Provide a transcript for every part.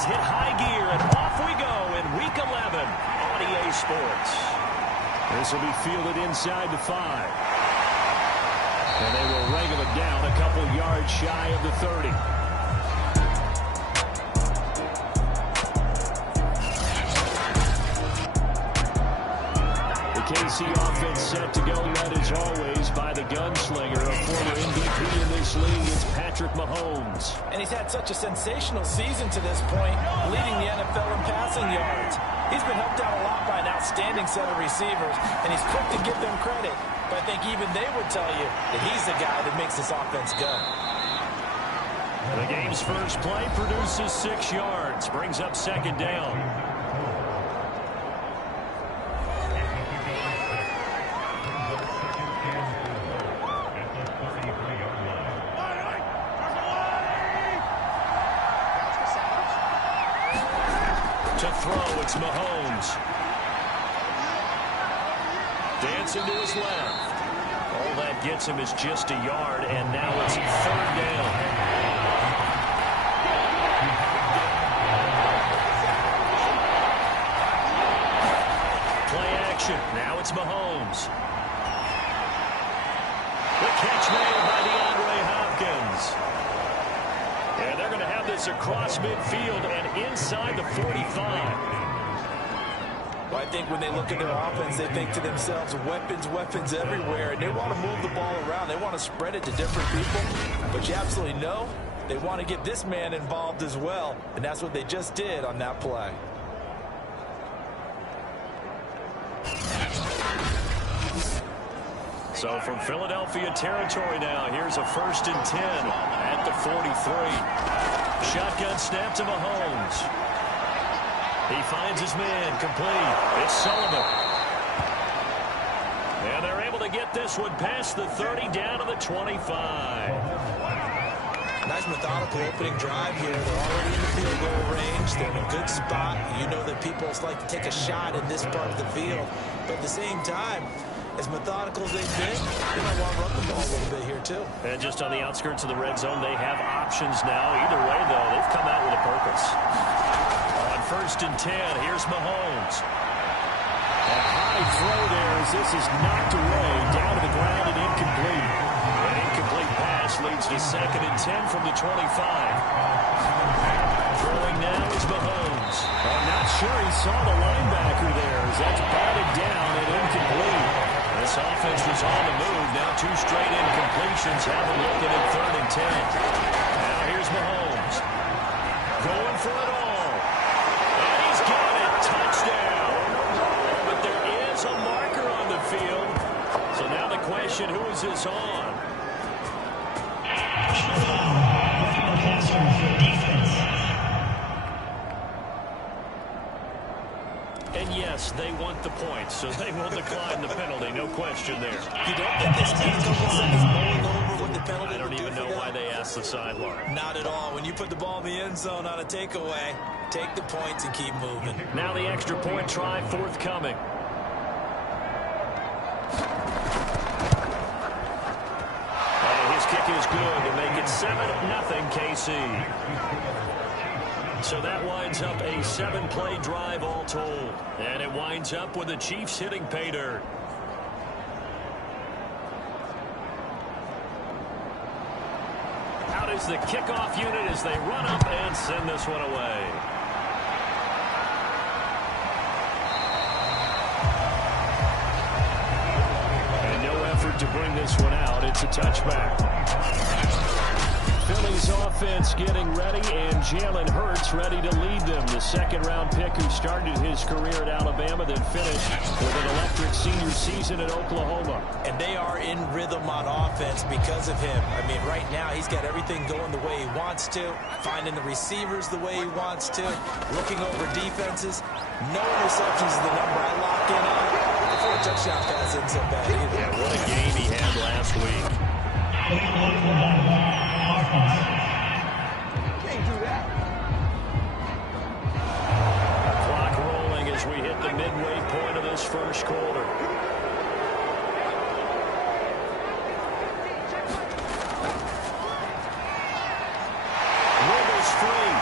has hit high gear, and off we go in Week 11 on EA Sports. This will be fielded inside the 5. And they will wrangle it down a couple yards shy of the 30. KC offense set to go, led as always by the gunslinger, a former MVP in this league. It's Patrick Mahomes. And he's had such a sensational season to this point, leading the NFL in passing yards. He's been helped out a lot by an outstanding set of receivers, and he's quick to give them credit. But I think even they would tell you that he's the guy that makes this offense go. The game's first play produces 6 yards, brings up second down. To throw, it's Mahomes. Dancing to his left. All that gets him is just a yard, and now it's third down. Play action. Now it's Mahomes. The catch made by DeAndre Hopkins. And they're going to have this across midfield and inside the 45. Well, I think when they look at their offense, they think to themselves, weapons, weapons everywhere. And they want to move the ball around. They want to spread it to different people. But you absolutely know they want to get this man involved as well. And that's what they just did on that play. So from Philadelphia territory now, here's a 1st and 10 at the 43. Shotgun snap to Mahomes. He finds his man complete. It's Sullivan. And they're able to get this one past the 30 down to the 25. Nice methodical opening drive here. They're already in the field goal range. They're in a good spot. You know that people like to take a shot in this part of the field. But at the same time, as methodical as they've been, they might want to run the ball a little bit here, too. And just on the outskirts of the red zone, they have options now. Either way, though, they've come out with a purpose. On 1st and 10, here's Mahomes. A high throw there as this is knocked away, down to the ground and incomplete. An incomplete pass leads to 2nd and 10 from the 25. Throwing now is Mahomes. I'm not sure he saw the linebacker there as that's batted down and incomplete. This offense was on the move. Now 2 straight incompletions have them looking at 3rd and 10. Now here's Mahomes. Going for it all. And he's got it. Touchdown. But there is a marker on the field. So now the question, who is this on? And yes, they want the points, so they will decline the penalty. No question there. You don't think they spend a couple seconds mulling over what the penalty I don't even know why they asked the sideline. Not at all. When you put the ball in the end zone on a takeaway, take the points and keep moving. Now the extra point try forthcoming. And his kick is good to make it 7-0 KC. So that winds up a 7-play drive all told. And it winds up with the Chiefs hitting pay dirt. Out is the kickoff unit as they run up and send this one away. And no effort to bring this one out. It's a touchback. Philly's offense getting ready, and Jalen Hurts ready to lead them. The 2nd-round pick who started his career at Alabama, then finished with an electric senior season at Oklahoma. And they are in rhythm on offense because of him. I mean, right now he's got everything going the way he wants to, finding the receivers the way he wants to, looking over defenses. No interceptions is the number I lock in on. The 4 touchdown pass isn't so bad either. Yeah, what a game he had last week. Can't do that. Clock rolling as we hit the midway point of this first quarter. Wiggles free.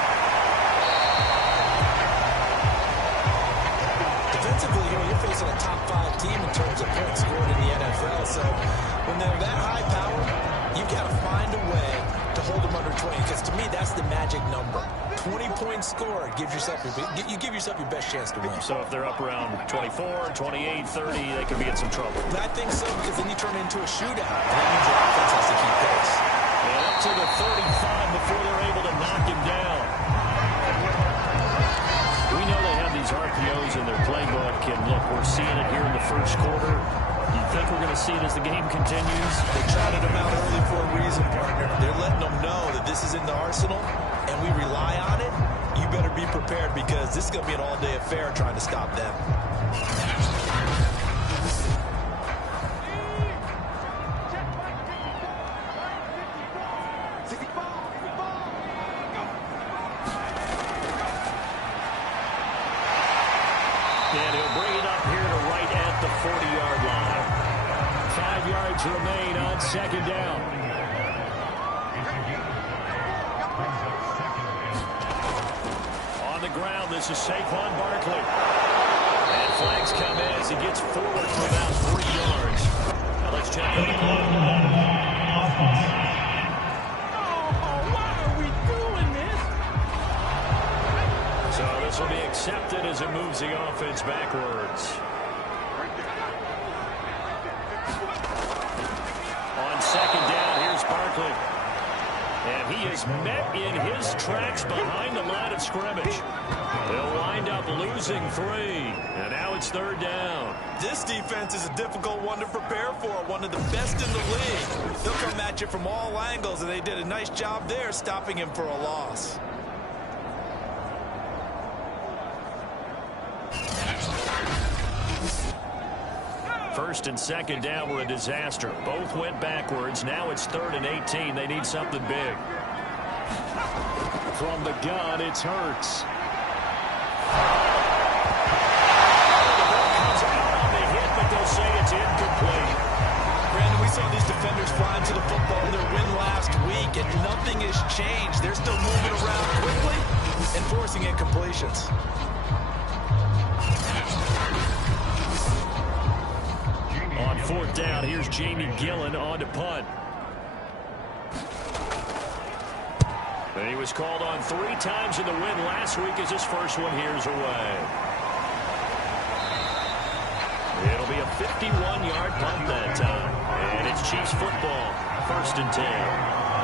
defensively here, you're facing a top 5 team in terms of points scored in the NFL. So when they're that high power, you've got to find a way to hold them under 20, because to me, that's the magic number. 20 points scored gives yourself you give yourself your best chance to win. So if they're up around 24, 28, 30, they could be in some trouble. And I think so, because then you turn it into a shootout, and that means your offense has to keep pace. And up to the 35 before they're able to knock him down. We know they have these RPOs in their playbook, and look, we're seeing it here in the first quarter. You think we're going to see it as the game continues? They trotted them out early for a reason, partner. They're letting them know that this is in the arsenal, and we rely on it. You better be prepared, because this is going to be an all-day affair trying to stop them. And he'll bring it up here to right at the 40-yard line. 5 yards remain on second down. On the ground, this is Saquon Barkley. And flags come in as he gets forward for about 3 yards. Now let's check on the clock. Why are we doing this? So this will be accepted as it moves the offense backwards. On second down, here's Barkley. And he is met in his tracks behind the line of scrimmage. They'll wind up losing 3. And now it's third down. This defense is a difficult one to prepare for, one of the best in the league. They'll come at you from all angles, and they did a nice job there stopping him for a loss. First and second down were a disaster. Both went backwards. Now it's 3rd and 18. They need something big. From the gun, it's Hurts. Comes out on the hit, but they'll say it's incomplete. Brandon, we saw these defenders flying to the football in their win last week, and nothing has changed. They're still moving around quickly and forcing incompletions. On 4th down, here's Jamie Gillen on to punt. And he was called on 3 times in the win last week as his first one here's away. It'll be a 51-yard punt that time. And it's Chiefs football, 1st and 10.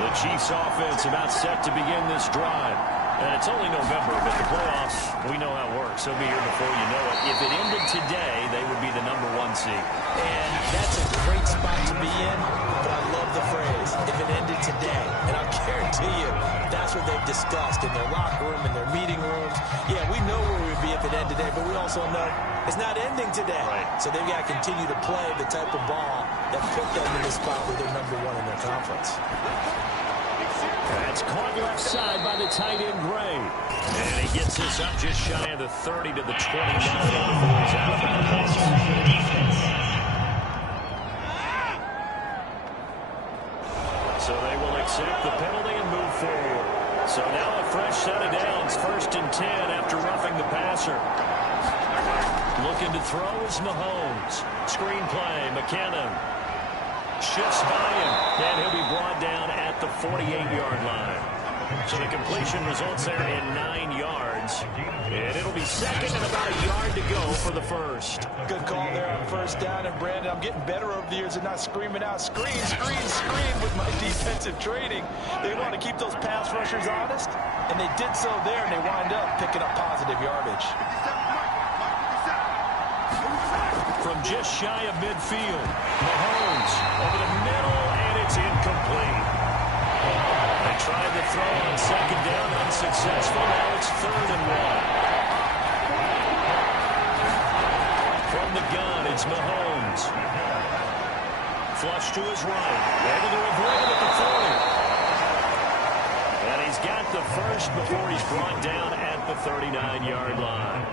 The Chiefs offense about set to begin this drive. And it's only November, but the playoffs, we know how it works. They'll be here before you know it. If it ended today, they would be the #1 seed. And that's a great spot to be in, but I love the phrase, if it ended today. And I'll guarantee you, that's what they've discussed in their locker room, in their meeting rooms. Yeah, we know where we would be if it ended today, but we also know it's not ending today. Right. So they've got to continue to play the type of ball that put them in the spot where they're #1 in their conference. That's caught left side by the tight end, Gray. And he gets this up just shy of the 30 to the 29 before he's out of bounds. So they will accept the penalty and move forward. So now a fresh set of downs, 1st and 10 after roughing the passer. Looking to throw is Mahomes. Screen play, McKinnon. Shifts by him, and he'll be brought down at the 48-yard line. So the completion results there in 9 yards. And it'll be second and about a yard to go for the first. Good call there on 1st down. And, Brandon, I'm getting better over the years and not screaming out, screen, screen, screen with my defensive training. They want to keep those pass rushers honest, and they did so there, and they wind up picking up positive yardage. From just shy of midfield, Mahomes over the middle, and it's incomplete. They tried to throw on second down, unsuccessful. Now it's 3rd and 1. From the gun, it's Mahomes. Flush to his right, able to avoid him at the 40. And he's got the first before he's brought down at the 39-yard line.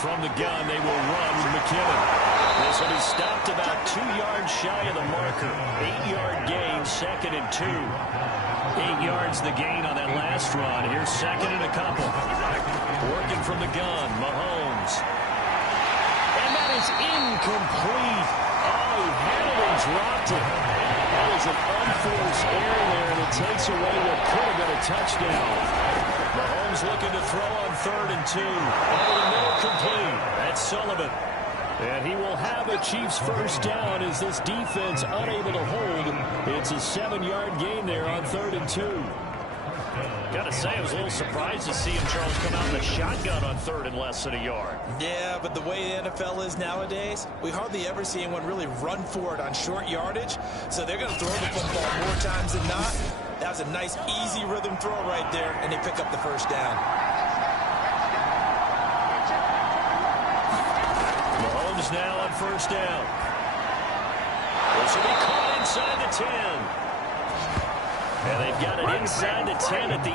From the gun, they will run with McKinnon. This will be stopped about 2 yards shy of the marker. 8-yard gain, 2nd and 2. 8 yards the gain on that last run. Here's 2nd and a couple. Working from the gun, Mahomes. And that is incomplete. Oh, he had it and dropped it. That is an unforced error there, and it takes away what could have been a touchdown. Mahomes looking to throw on 3rd and 2. Over the middle, complete. That's Sullivan. And he will have a Chiefs first down as this defense unable to hold. It's a 7-yard gain there on 3rd and 2. Gotta say, I was a little surprised to see him, Charles, come out in the shotgun on 3rd and less than a yard. Yeah, but the way the NFL is nowadays, we hardly ever see anyone really run for it on short yardage. So they're going to throw the football more times than not. That was a nice, easy rhythm throw right there, and they pick up the first down. Mahomes now on first down. This will be caught inside the 10. And they've got it inside the 10 at the 8.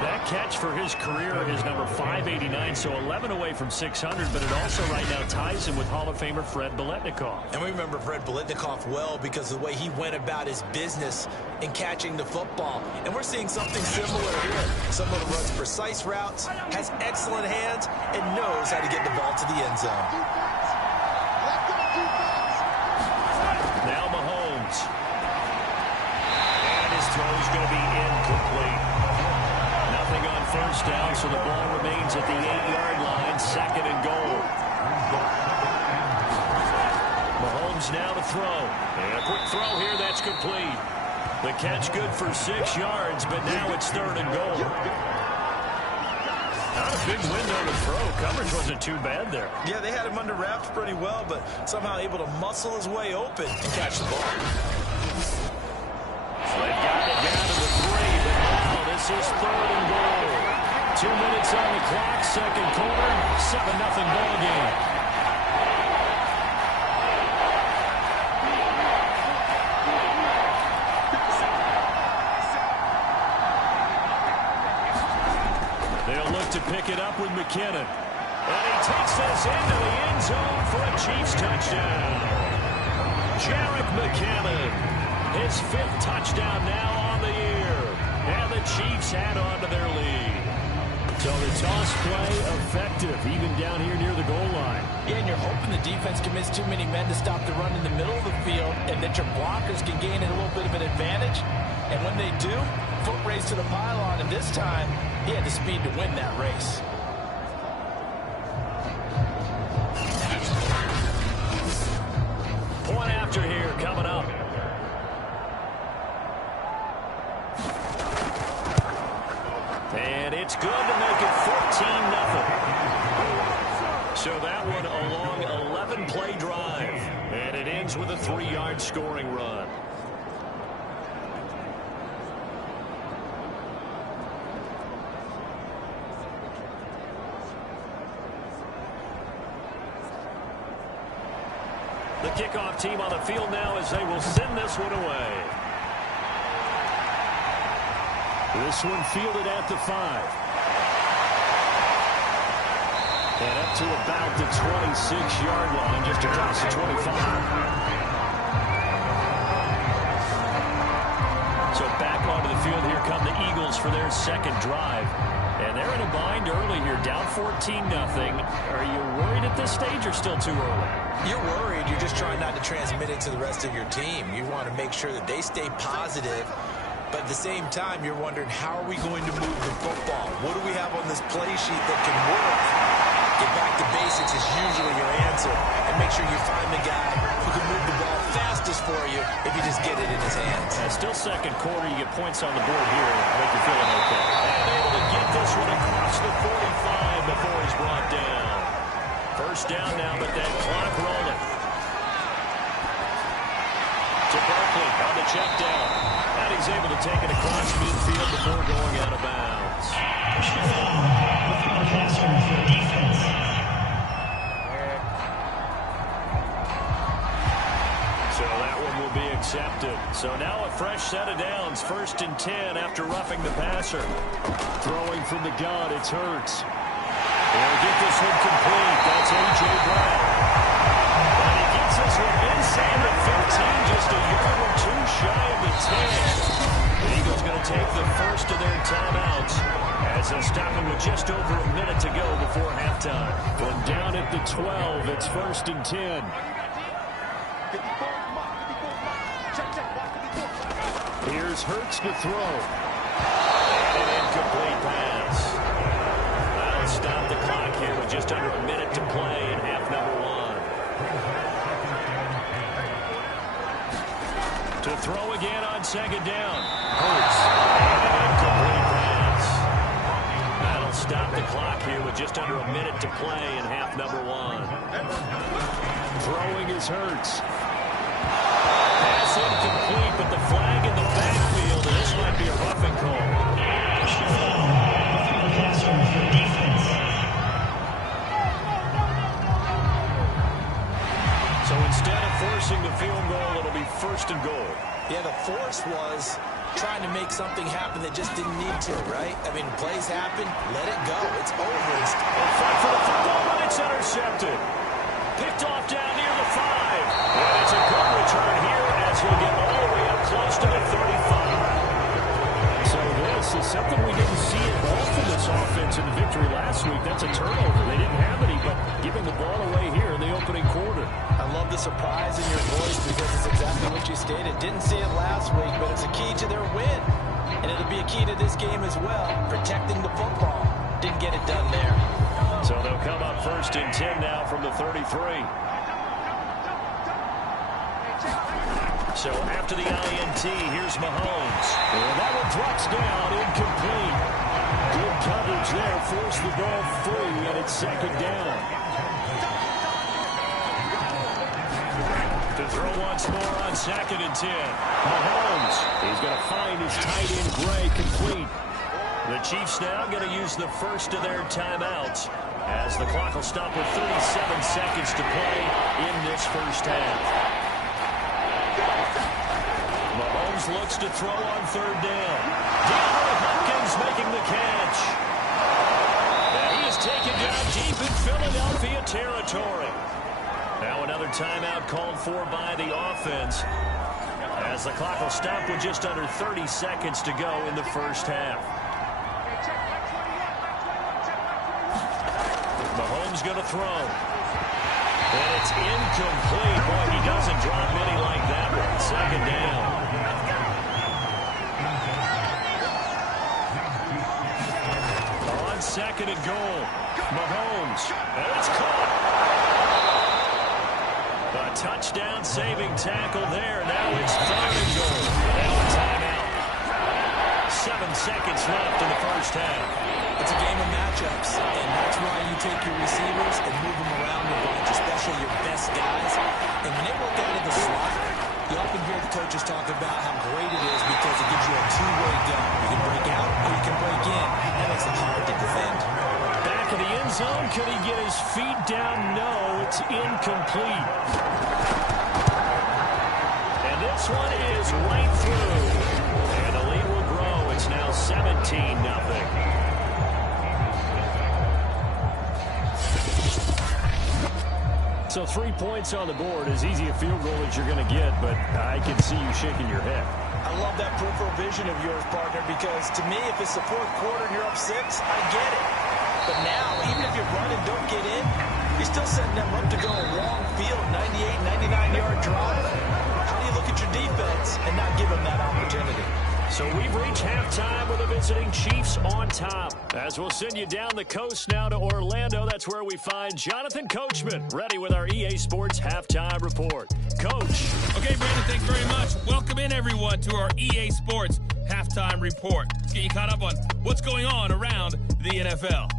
That catch for his career is number 589, so 11 away from 600, but it also right now ties him with Hall of Famer Fred Biletnikoff. And we remember Fred Biletnikoff well because of the way he went about his business in catching the football. And we're seeing something similar here. Someone who runs precise routes, has excellent hands, and knows how to get the ball to the end zone. Now Mahomes. And his throw is going to be incomplete. Nothing on first down, so the ball remains at the 8-yard line, 2nd and goal. Mahomes now to throw. And a quick throw here, that's complete. The catch good for 6 yards, but now it's 3rd and goal. Not a big window to throw. Coverage wasn't too bad there. Yeah, they had him under wraps pretty well, but somehow able to muscle his way open and catch the ball. So they've got it down to the 3, but now this is 3rd and goal. 2 minutes on the clock, second quarter, 7-0 ball game. They'll look to pick it up with McKinnon. And he takes this into the end zone for a Chiefs touchdown. Jarek McKinnon, his 5th touchdown now on the year. And the Chiefs add on to their lead. So the toss play effective, even down here near the goal line. Yeah, and you're hoping the defense commits too many men to stop the run in the middle of the field and that your blockers can gain a little bit of an advantage. And when they do, foot race to the pylon, and this time, he had the speed to win that race. Point after here coming up. And it's good to make it 14-0. So that one a long 11-play drive. And it ends with a 3-yard scoring run. The kickoff team on the field now as they will send this one away. This one fielded at the 5. And up to about the 26-yard line, just across the 25. So back onto the field, here come the Eagles for their second drive. And they're in a bind early here, down 14-0. Are you worried at this stage or still too early? You're worried. You're just trying not to transmit it to the rest of your team. You want to make sure that they stay positive. But at the same time, you're wondering, how are we going to move the football? What do we have on this play sheet that can work? Get back to basics is usually your answer. And make sure you find the guy who can move the ball fastest for you if you just get it in his hands. Still second quarter, you get points on the board here. Make you feeling okay. And able to get this one across the 45 before he's brought down. First down now, but that clock rolling. To Barkley on the check down. And he's able to take it across midfield before going out of bounds. So that one will be accepted. So now a fresh set of downs. 1st and 10 after roughing the passer. Throwing from the gun, it's Hurts. They'll get this one complete. That's A.J. Brown. And he gets this one inside the 15, just a yard or two shy of the 10. The Eagles going to take the first of their timeouts as they'll stop him with just over a minute to go before halftime. From down at the 12, it's 1st and 10. Here's Hurts to throw. And an incomplete pass. That'll stop the clock here with just under a minute to play in half number 1. To throw again on 2nd down. Hurts. And an incomplete pass. That'll stop the clock here with just under a minute to play in half number 1. Throwing is Hurts. Pass incomplete, but the flag in the backfield, and this might be a roughing call. So instead of forcing the field goal, it'll be 1st and goal. Yeah, the force was trying to make something happen that just didn't need to, right? I mean, plays happen, let it go. It's over. They'll fight for the football, but it's intercepted. Picked off down near the 5. And it's a good return here as he'll get all the way up close to the 35. So this is something we didn't see at all from this offense in the victory last week. That's a turnover. They didn't have any, but giving the ball away here in the opening quarter. I love the surprise in your voice because it's exactly what you stated. Didn't see it last week, but it's a key to their win. And it'll be a key to this game as well, protecting the football. Didn't get it done there. So they'll come up 1st and 10 now from the 33. So after the INT, here's Mahomes. And that one drops down, incomplete. Good coverage there, forced the ball free, and it's 2nd down. To throw once more on 2nd and 10. Mahomes, he's going to find his tight end Gray complete. The Chiefs now going to use the first of their timeouts as the clock will stop with 37 seconds to play in this first half. Mahomes looks to throw on 3rd down. DeAndre Hopkins making the catch. And he is taken down deep in Philadelphia territory. Now another timeout called for by the offense as the clock will stop with just under 30 seconds to go in the first half. Mahomes going to throw. And it's incomplete. Boy, he doesn't drop many like that one. 2nd down. On 2nd and goal. Mahomes. And it's caught. A touchdown saving tackle there. Now it's 3rd and goal. Now a timeout. 7 seconds left in the first half. It's a game of matchups, and that's why you take your receivers and move them around a bunch, especially your best guys. And when they work out of the slot, you often hear the coaches talk about how great it is because it gives you a two-way go. You can break out or you can break in. That makes it hard to defend. Back in the end zone, could he get his feet down? No, it's incomplete. And this one is right through. And the lead will grow. It's now 17-0. So 3 points on the board, as easy a field goal as you're going to get, but I can see you shaking your head. I love that peripheral vision of yours, partner, because to me, if it's the 4th quarter and you're up 6, I get it. But now, even if you run and don't get in, you're still setting them up to go a long field, 98, 99-yard drive. How do you look at your defense and not give them that opportunity? So we've reached halftime with the visiting Chiefs on top. As we'll send you down the coast now to Orlando, that's where we find Jonathan Coachman, ready with our EA Sports Halftime Report. Coach. Okay, Brandon, thanks very much. Welcome in, everyone, to our EA Sports Halftime Report. Let's get you caught up on what's going on around the NFL.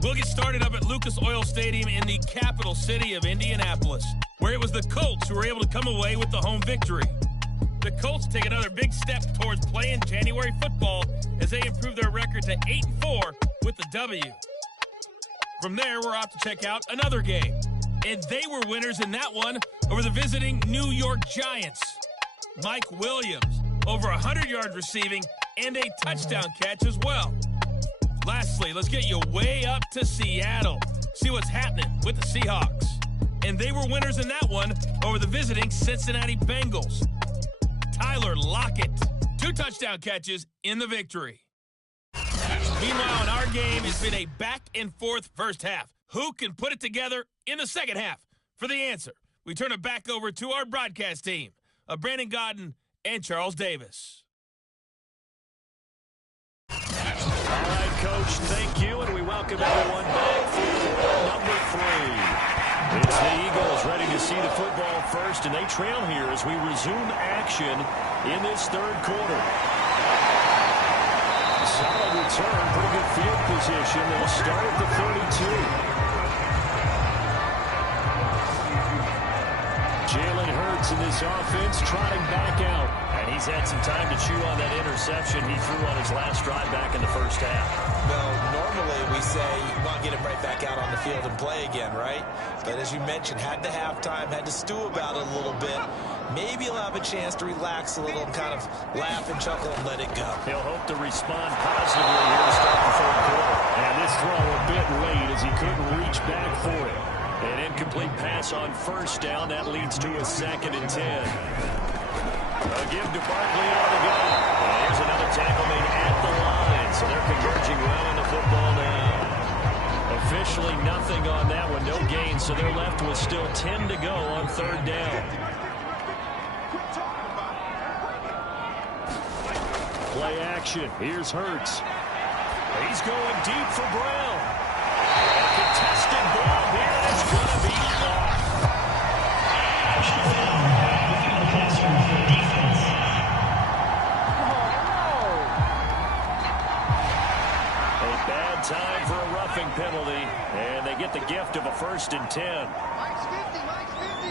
We'll get started up at Lucas Oil Stadium in the capital city of Indianapolis, where it was the Colts who were able to come away with the home victory. The Colts take another big step towards playing January football as they improve their record to 8-4 with the W. From there, we're off to check out another game. And they were winners in that one over the visiting New York Giants. Mike Williams, over 100 yards receiving and a touchdown catch as well. Lastly, let's get you way up to Seattle. See what's happening with the Seahawks. And they were winners in that one over the visiting Cincinnati Bengals. Tyler Lockett, 2 touchdown catches in the victory. Meanwhile, in our game, it's been a back-and-forth first half. Who can put it together in the second half? For the answer, we turn it back over to our broadcast team of Brandon Godden and Charles Davis. All right, Coach, thank you, and we welcome everyone back for quarter number 3. It's the Eagles ready to see the football first, and they trail here as we resume action in this third quarter. Solid return, pretty good field position. They'll start at the 32. Jalen Hurts in this offense trotting back out. And he's had some time to chew on that interception he threw on his last drive back in the first half. Well, normally we say you want to get him right back out on the field and play again, right? But as you mentioned, had the halftime, had to stew about it a little bit. Maybe he'll have a chance to relax a little and kind of laugh and chuckle and let it go. He'll hope to respond positively here to start the third quarter. And this throw a bit late as he couldn't reach back for it. An incomplete pass on first down. That leads to a 2nd and 10. A give to Barkley on the go. And here's another tackle made at the line. So they're converging well on the football now. Officially nothing on that one. No gain. So they're left with still 10 to go on third down. Play action. Here's Hurts. He's going deep for Brown. A contested ball here, and it's going to be caught. A bad time for a roughing penalty, and they get the gift of a 1st and 10. Mike's 50, Mike's 50.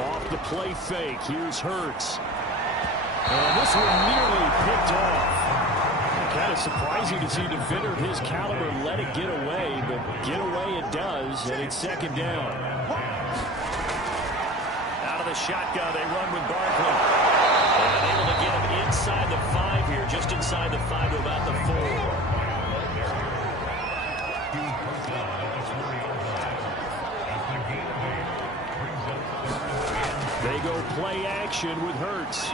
Off the play fake, here's Hurts. And this one nearly picked off. Kind of surprising to see a defender of his caliber let it get away, but get away it does, and it's 2nd down. Out of the shotgun, they run with Barkley. And able to get him inside the 5 here, just inside the 5 to about the 4. They go play action with Hurts.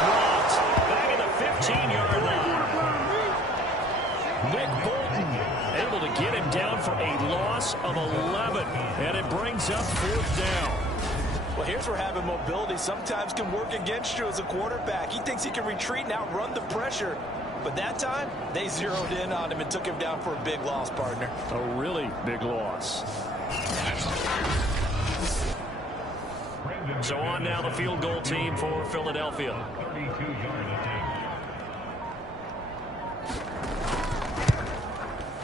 Back at the 15-yard line. Nick Bolton able to get him down for a loss of 11. And it brings up 4th down. Well, here's where having mobility sometimes can work against you as a quarterback. He thinks he can retreat and outrun the pressure. But that time, they zeroed in on him and took him down for a big loss, partner. A really big loss. So on now the field goal team for Philadelphia.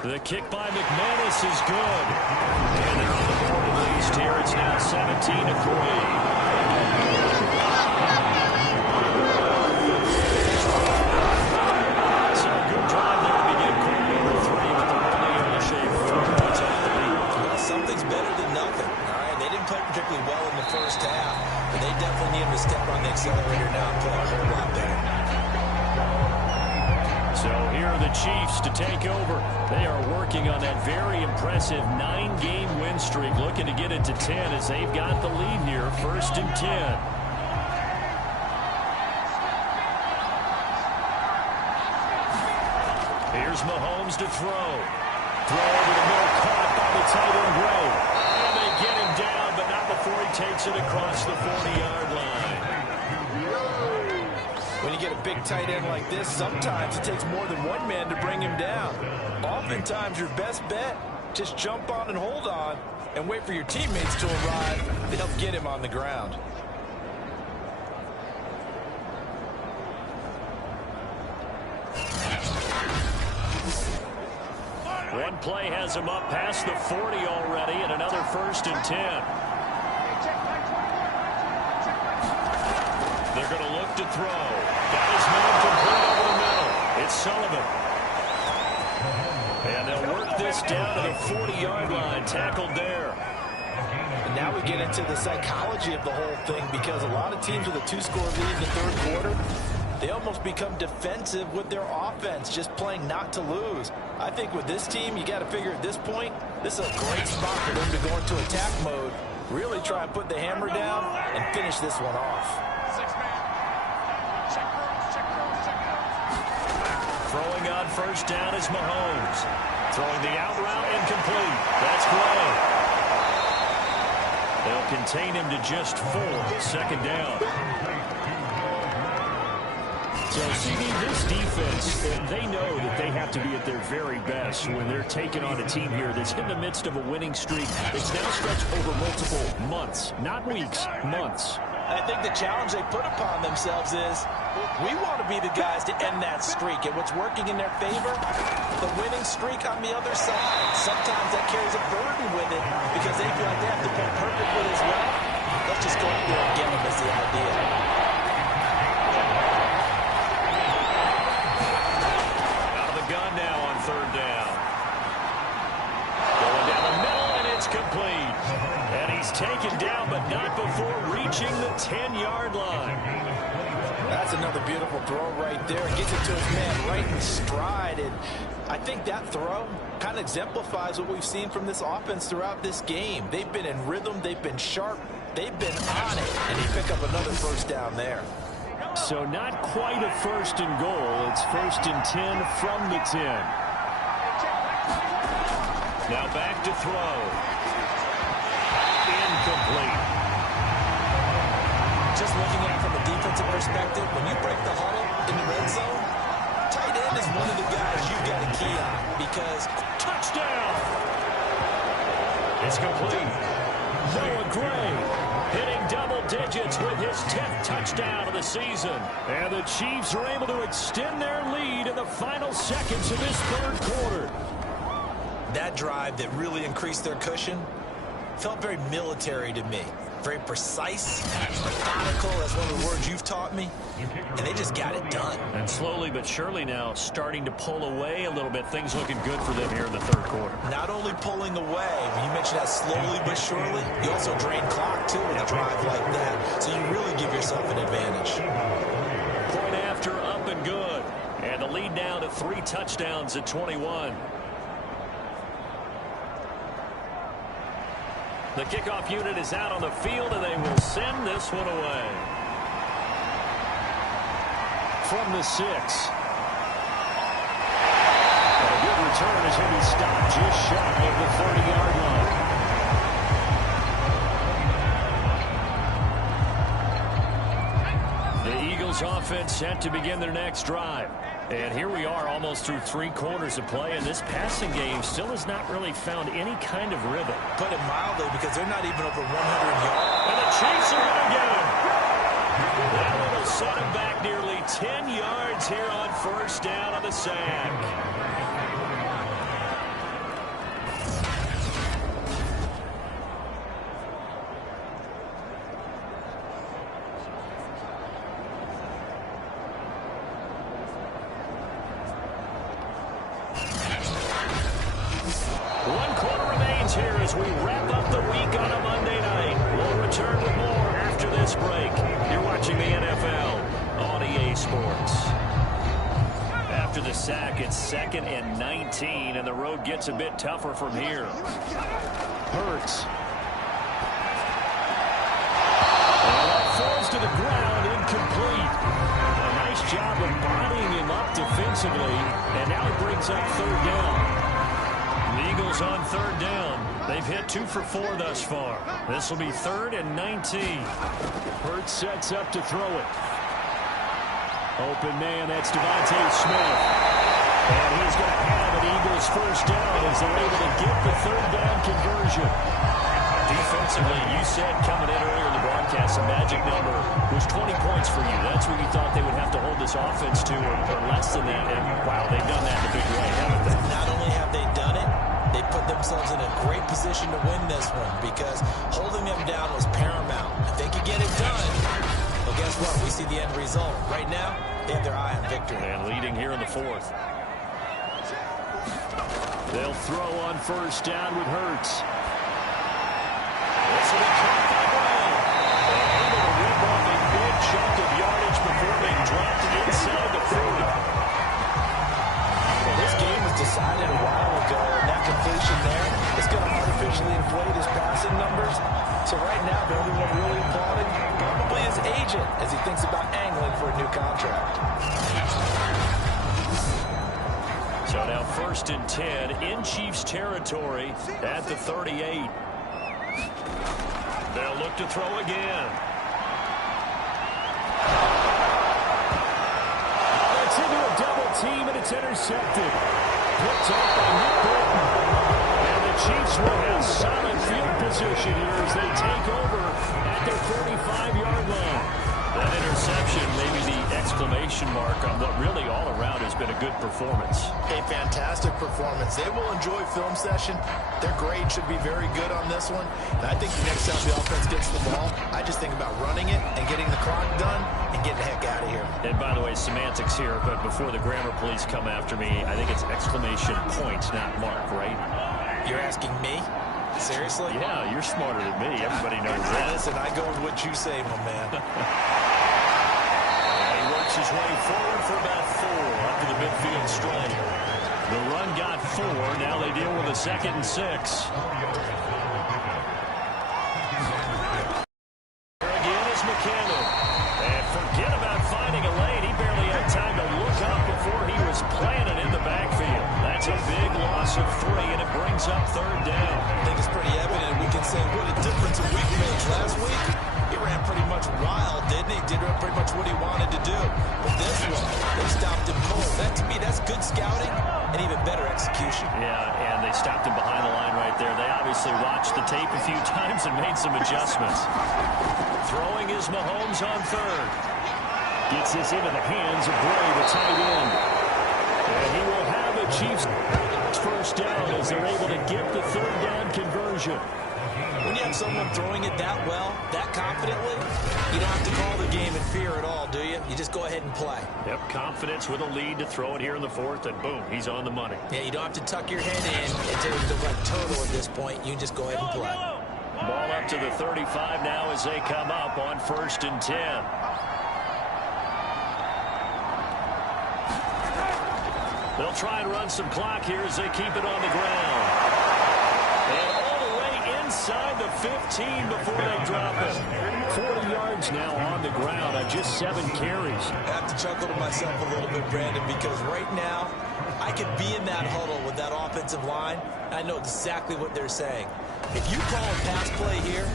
The kick by McManus is good. And they're on the board at least here. It's now 17-3. So a good drive there to begin quarter number 3, but they're only able to shave 4 points off the lead. Well, something's better than nothing. All right, they didn't play particularly well in the first half, but they definitely need to step on the accelerator now and play a whole lot better. So here are the Chiefs to take over. They are working on that very impressive 9-game win streak, looking to get it to 10 as they've got the lead here, 1st and 10. Here's Mahomes to throw. Throw over the middle, caught by the tight end Gray. And they get him down, but not before he takes it across the 40-yard line. When you get a big tight end like this, sometimes it takes more than one man to bring him down. Oftentimes, your best bet, just jump on and hold on and wait for your teammates to arrive to help get him on the ground. One play has him up past the 40 already, and another 1st and 10. They're going to look to throw. Got his man complete over the middle. It's Sullivan. And they'll work this down to the 40-yard line, tackled there. And now now we get into the psychology of the whole thing, because a lot of teams with a 2-score lead in the third quarter, they almost become defensive with their offense, just playing not to lose. I think with this team, you got to figure at this point, this is a great spot for them to go into attack mode, really try and put the hammer down and finish this one off. Throwing on first down is Mahomes. Throwing the out route incomplete. That's Gray. They'll contain him to just 4. Second down. So, CD, this defense, they know that they have to be at their very best when they're taking on a team here that's in the midst of a winning streak that's now stretched over multiple months, not weeks, months. I think the challenge they put upon themselves is, we want to be the guys to end that streak. And what's working in their favor? The winning streak on the other side. Sometimes that carries a burden with it because they feel like they have to play perfectly as well. Let's just go out there and get them is the idea. Out of the gun now on third down. Going down the middle, and it's complete. And he's taken down, but not before reaching the 10-yard line. That's another beautiful throw right there. Gets it to his man right in stride. And I think that throw kind of exemplifies what we've seen from this offense throughout this game. They've been in rhythm. They've been sharp. They've been on it. And he picked up another first down there. So not quite a first and goal. It's first and 10 from the 10. Now back to throw. Incomplete. Just looking at it from a defensive perspective, when you break the huddle in the red zone, tight end is one of the guys you've got to key on because touchdown. It's complete. Noah Gray hitting double digits with his 10th touchdown of the season. And the Chiefs are able to extend their lead in the final seconds of this third quarter. That drive that really increased their cushion felt very military to me. Very precise, methodical, that's one of the words you've taught me, and they just got it done. And slowly but surely now starting to pull away a little bit. Things looking good for them here in the third quarter. Not only pulling away, when you mentioned that slowly but surely, you also drain clock too with a drive like that, so you really give yourself an advantage. Point after, up and good. And the lead now to 3 touchdowns at 21. The kickoff unit is out on the field, and they will send this one away. From the 6. And a good return as he'll be stopped just shy of the 30-yard line. The Eagles offense set to begin their next drive. And here we are almost through 3 quarters of play, and this passing game still has not really found any kind of rhythm. Put it mildly, because they're not even over 100 yards. And the Chiefs are in again. That one will set him back nearly 10 yards here on first down on the sack. Here as we wrap up the week on a Monday night. We'll return with more after this break. You're watching the NFL on EA Sports. After the sack, it's 2nd and 19, and the road gets a bit tougher from here. Hurts. And that falls to the ground, incomplete. A nice job of bodying him up defensively, and now it brings up third down. The Eagles on third down. They've hit 2 for 4 thus far. This will be 3rd and 19. Hurts sets up to throw it. Open man, that's Devontae Smith. And he's going to have an Eagles first down as they're able to get the third down conversion. Defensively, you said coming in earlier in the broadcast, the magic number was 20 points for you. That's what you thought they would have to hold this offense to, or less than that. And, wow, they've done that in a big way, haven't they? Not only have they done it, they put themselves in a great position to win this one because holding them down was paramount. If they could get it done, well, guess what? We see the end result. Right now, they have their eye on victory. And leading here in the 4th. They'll throw on first down with Hurts. This will be inflate his passing numbers. So right now, the only one really applauding probably his agent as he thinks about angling for a new contract. So now 1st and 10 in Chiefs territory at the 38. They'll look to throw again. It's into a double team, and it's intercepted. Picked up by Nick Bolton. And the Chiefs will have solid field position here as they take over at their 45-yard line. That interception, maybe the exclamation mark on what really all around has been a good performance. A fantastic performance. They will enjoy film session. Their grade should be very good on this one. And I think the next time the offense gets the ball, I just think about running it and getting the clock done and getting the heck out of here. And by the way, semantics here, but before the grammar police come after me, I think it's exclamation point, not mark, right? You're asking me? Seriously? Yeah, you're smarter than me. Everybody knows that. Listen, I go with what you say, my man. And he works his way forward for about 4 up to the midfield stripe. The run got 4. Now they deal with a 2nd and 6. Here again is McKinnon. And forget about finding a lane. He barely had time to look up before he was planted in the backfield. That's a big loss of 3, and it brings up 3rd down. I think it's pretty evident. We can say what a difference a week makes. Last week, he ran pretty much wild, didn't he? Did pretty much what he wanted to do. But this one, they stopped him cold. That, to me, that's good scouting and even better execution. Yeah, and they stopped him behind the line right there. They obviously watched the tape a few times and made some adjustments. Throwing is Mahomes on 3rd. Gets this into the hands of Bray, the tight end. And he will have a Chiefs 1st down as they're able to get the 3rd down conversion. When you have someone throwing it that well, that confidently, you don't have to call the game in fear at all, do you? You just go ahead and play. Yep, confidence with a lead to throw it here in the 4th, and boom, he's on the money. Yeah, you don't have to tuck your head in and turn it like turtle at this point. You can just go ahead and play. Ball up to the 35 now as they come up on 1st and 10. They'll try and run some clock here as they keep it on the ground. And all the way inside the 15 before they drop it. 40 yards now on the ground on just 7 carries. I have to chuckle to myself a little bit, Brandon, because right now I could be in that huddle with that offensive line. I know exactly what they're saying. If you call a pass play here,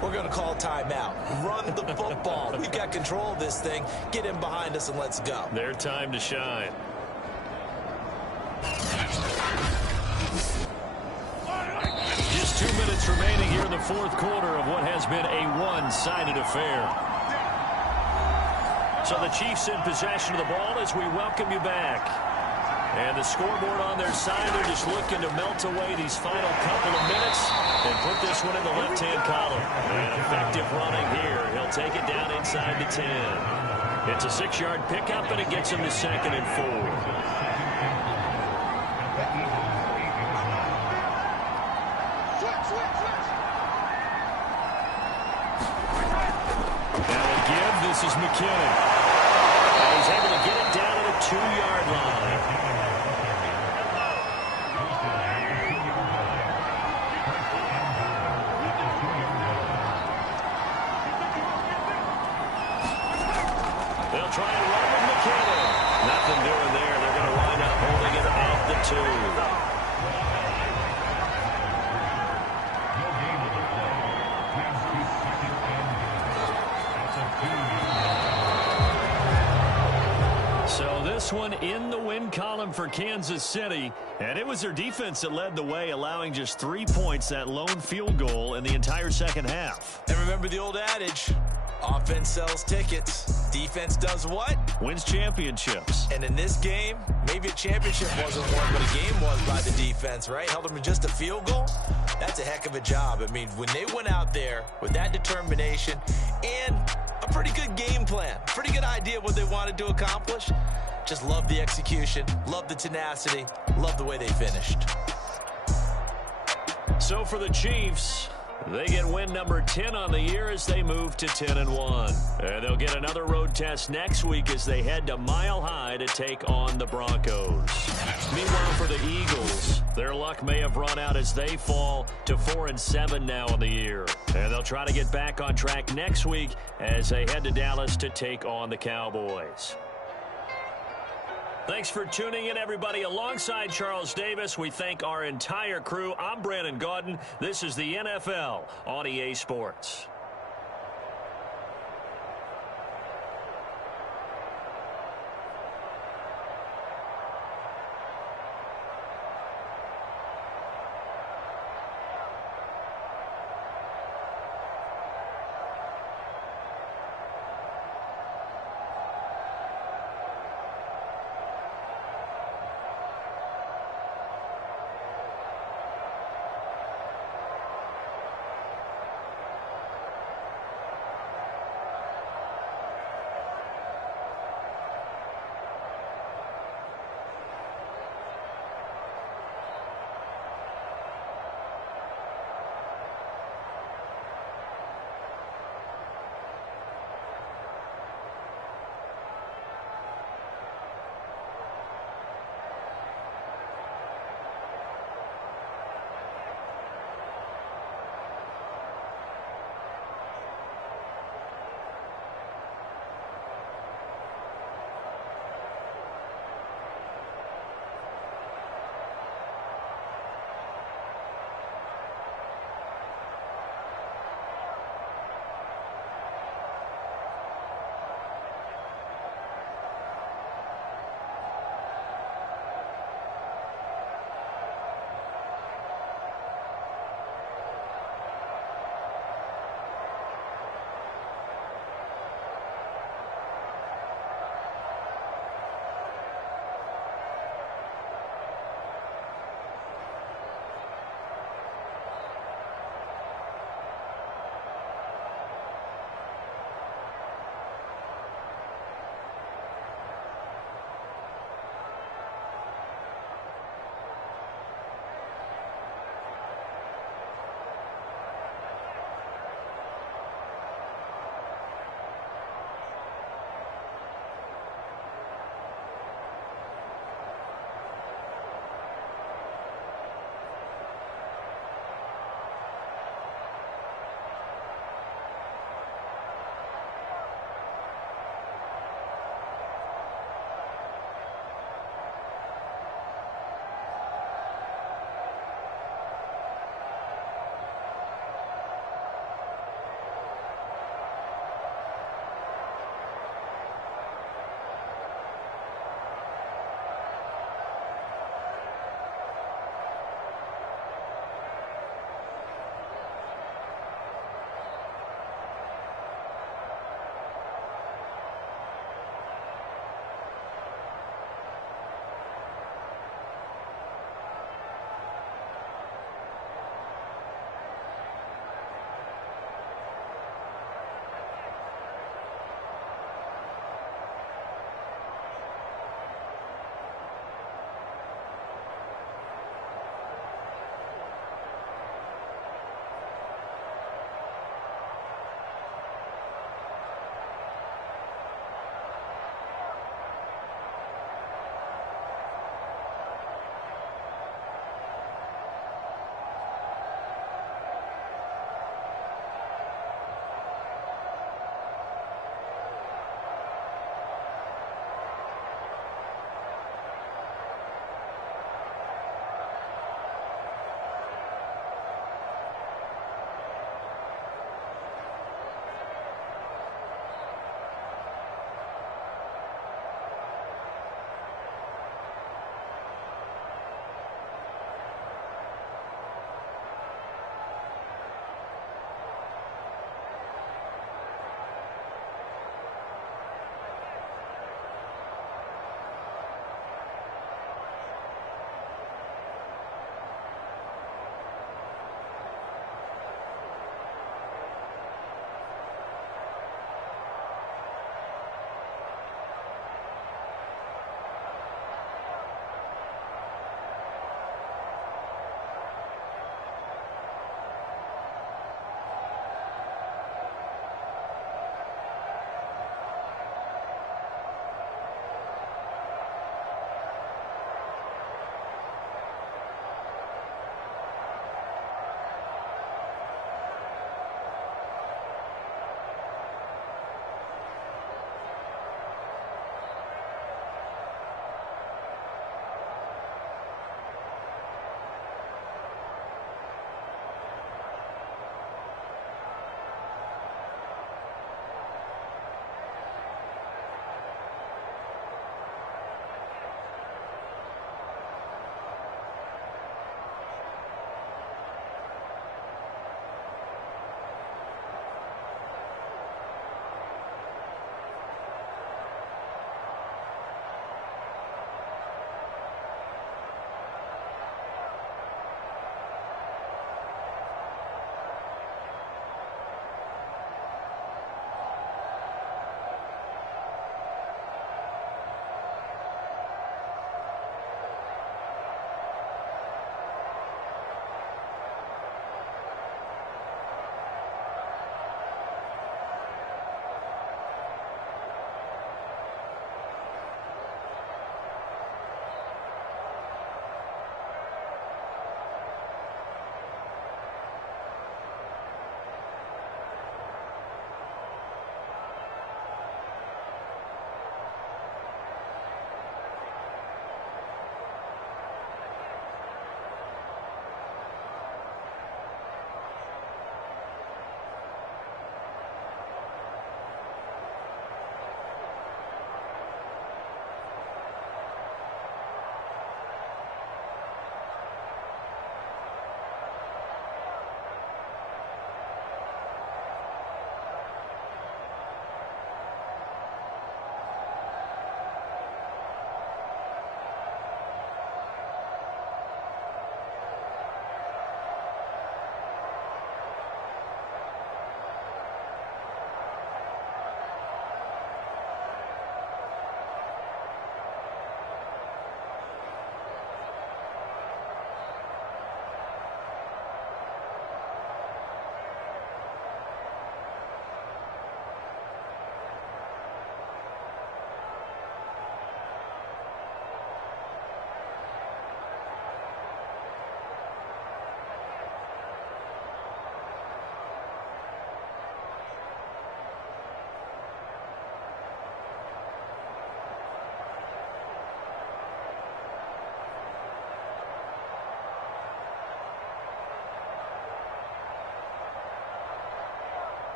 we're going to call timeout. Run the football. We've got control of this thing. Get in behind us and let's go. Their time to shine. Just 2 minutes remaining here in the 4th quarter of what has been a one-sided affair. So the Chiefs in possession of the ball as we welcome you back. And the scoreboard on their side, they're just looking to melt away these final couple of minutes and put this one in the left-hand column. And effective running here. He'll take it down inside the 10. It's a 6-yard pickup, and it gets him to 2nd and 4. This is McKinnon. And he's able to get it down to the 2-yard line. They'll try and run with McKinnon. Nothing doing there. They're going to wind up holding it at the 2. This one in the win column for Kansas City, and it was their defense that led the way, allowing just 3 points, that lone field goal in the entire 2nd half. And remember the old adage, offense sells tickets. Defense does what? Wins championships. And in this game, maybe a championship wasn't won, but a game was by the defense, right? Held them to just a field goal. That's a heck of a job. I mean, when they went out there with that determination and a pretty good game plan, pretty good idea what they wanted to accomplish, just love the execution, love the tenacity, love the way they finished. So for the Chiefs, They get win number 10 on the year as they move to 10-1. And they'll get another road test next week as they head to Mile High to take on the Broncos. Meanwhile, for the Eagles, their luck may have run out as they fall to 4-7 now on the year. And they'll try to get back on track next week as they head to Dallas to take on the Cowboys. Thanks for tuning in, everybody. Alongside Charles Davis, we thank our entire crew. I'm Brandon Gaudin. This is the NFL on EA Sports.